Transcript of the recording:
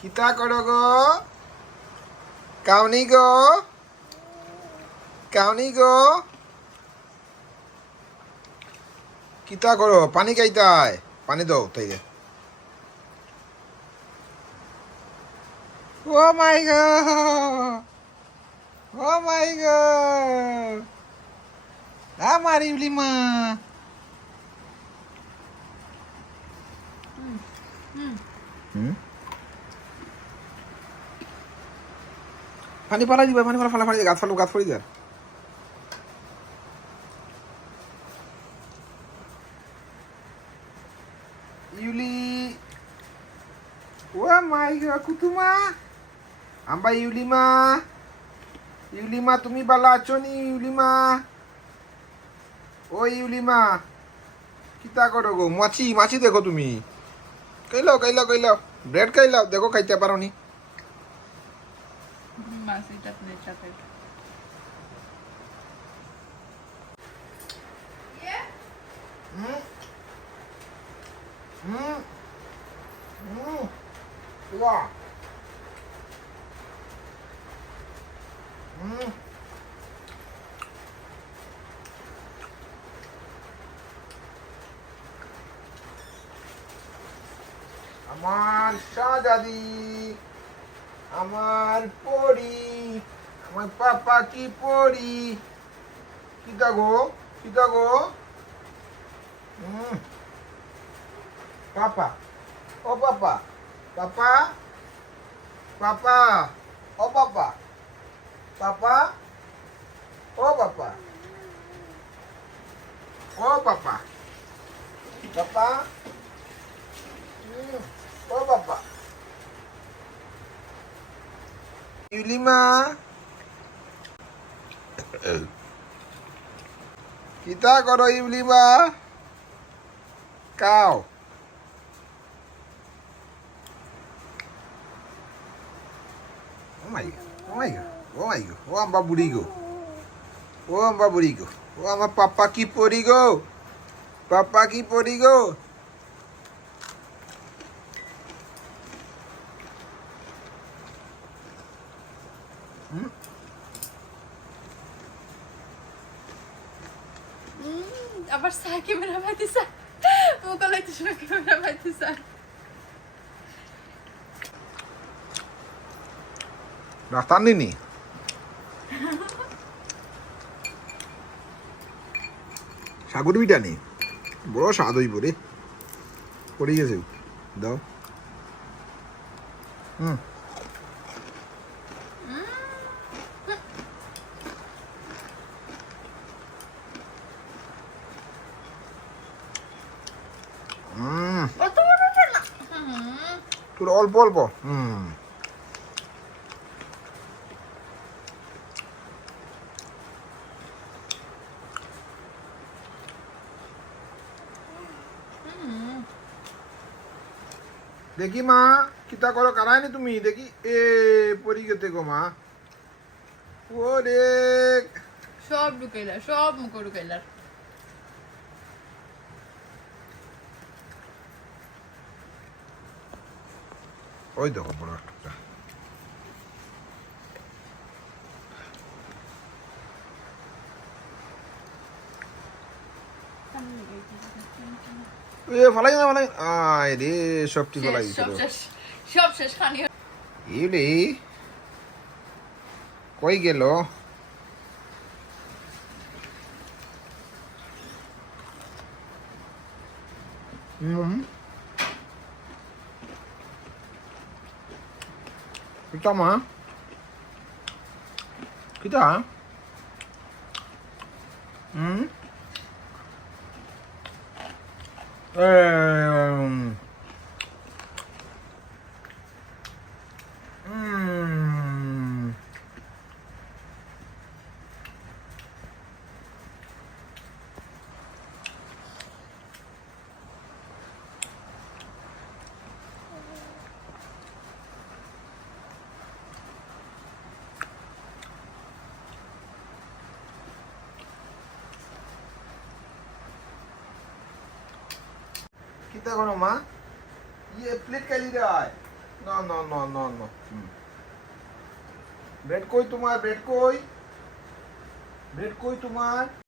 কিতা করো গো? কাউনি গো? কাউনি গো? কিতা করো? পানি খাইতায়? পানি দাও তাইলে। ও মাই গড! ও মাই গড! আমার ইউলিমা। হুম? পানি পালাই দিবা, পানি পালা ফালা ফালি গাছ ফালো গাছ ফড়ি যা। ইউলি, ও মাই গড কুতুমা, আম্বা ইউলিমা, ইউলিমা তুমি বালা আছো নি ইউলিমা? ও ইউলিমা, কিতা করো গো? মাছি মাছি দেখো তুমি। খাইলাও খাইলাও খাইলাও, ব্রেড খাইলাও, দেখো খাইতে পারো নি। মাছিটা প্লেট চাপে হুম হুম হুম, বাহ, হুম, আমার শাহজাদি, আমার পরি, আমার পাপা কি পরি। কিতা গো? কিতা গো? হুম, পাপা, ও পাপা, পাপা, পাপা, ও পাপা, পাপা, ও পাপা, ও পাপা, পাপা, ও পাপা। ইউলিমা, কিতা করো ইউলিমা? কাও। Oh my god, oh my god, oh my god, oh amba buri go, oh amba buri go, oh আমার পাপা কি পরি গো, পাপা কি পরি গো। আবার স্যার ক্যামেরা পাইতে স্যার মুকালাইতে শুনে ক্যামেরা পাইতে স্যার ডাক্তার নিনি সাগর বিটা নেই, বড় স্বাদ হইব রে, পড়ে গেছে দাও। হুম, হুম, অত বড় না তোর অল্প অল্প। হুম, দেখি মা কিতা করো কারাইনি তুমি দেখি। এ পরি গেতে গো মা, ওরে সব ঢুকাইলা সব মুখে ঢুকাইলা ওই দেখো বড় একটা। এ ফালাই না ফালাই, আয় রে সব ঠিক ফলাই দিছিল। সব শেষ খানি ইউলি কই গেল? হুম, কিতা মা? কিতা? হুম, হুম, কিতা করো মা? ইয়ে প্লেট খাইলি রে। না না না না না ব্রেড কই তোমার, ব্রেড কই, ব্রেড কই তোমার?